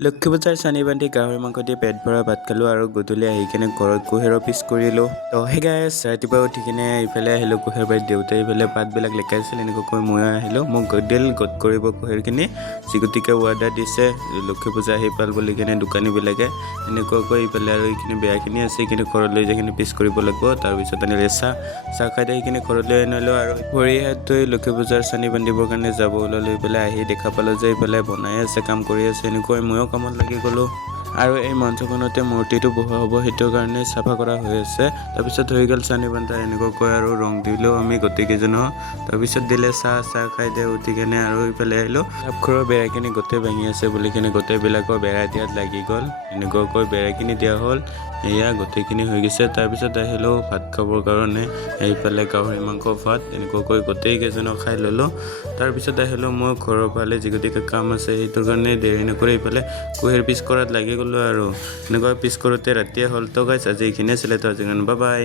লক্ষ্মী পূজাৰ চানি বান্ধি গাহৰি মাংস দি পেট ভৰা ভাত খালোঁ আৰু গধূলি আহি কিনে ঘৰত কুহেৰৰ পিচ কৰিলোঁ। তো সেই গাইছ ৰাতিপুৱা উঠি কিনে ইফালে আহিলোঁ কুহেৰ বাৰীত দেউতাই ইফালে পাতবিলাক লেকাইছিল এনেকুৱাকৈ ময়ো আহিলোঁ। মোক গদিল গদ কৰিব কুহেৰখিনি যিগতিকে ৱাৰ্ডাৰ দিছে লক্ষ্মী পূজা আহি পাল বুলি কিনে দোকানীবিলাকে এনেকুৱাকৈ ইফালে আৰু এইখিনি বেয়াখিনি আছে এইখিনি ঘৰত লৈ যাই কিনে পিচ কৰিব লাগিব। তাৰপিছত আনিলে চাহ খাই দি কিনে ঘৰত লৈ আনিলোঁ আৰু ভৰি হাত ধুই লক্ষ্মী পূজাৰ চানি বান্ধিবৰ কাৰণে যাব ওলালোঁ। ইফালে আহি দেখা পালোঁ যে ইফালে বনাই আছে কাম কৰি আছে এনেকৈ ময়ো কামত লাগি গ'লোঁ আৰু এই মঞ্চখনতে মূৰ্তিটো বহোৱা হ'ব সেইটো কাৰণে চাফা কৰা হৈ আছে। তাৰপিছত হৈ গ'ল চানি বান্ধা এনেকুৱাকৈ আৰু ৰং দিলেও আমি গোটেইকেইজনো। তাৰপিছত দিলে চাহ খাই দিয়ে উঠি কেনে আৰু ইফালে আহিলোঁ ঘৰৰ বেৰাখিনি গোটেই ভাঙি আছে বুলি কিনে গোটেইবিলাকৰ বেৰা দিয়াত লাগি গ'ল। এনেকুৱাকৈ বেৰাখিনি দিয়া হ'ল এয়া গোটেইখিনি হৈ গৈছে। তাৰপিছত আহিলোঁ ভাত খাবৰ কাৰণে এইফালে গাহৰি মাংস ভাত এনেকুৱাকৈ গোটেইকেইজনক খাই ল'লোঁ। তাৰপিছত আহিলোঁ মই ঘৰৰ ফালে যিগতিকে কাম আছে সেইটোৰ কাৰণে দেৰি নকৰি এইফালে কুহেৰ পিচ কৰাত লাগি গ'লোঁ আৰু এনেকুৱা পিচ কৰোঁতে ৰাতিয়ে হ'ল। তো গাইছ আজি এইখিনিয়ে আছিলে তো আজি বাই বাই।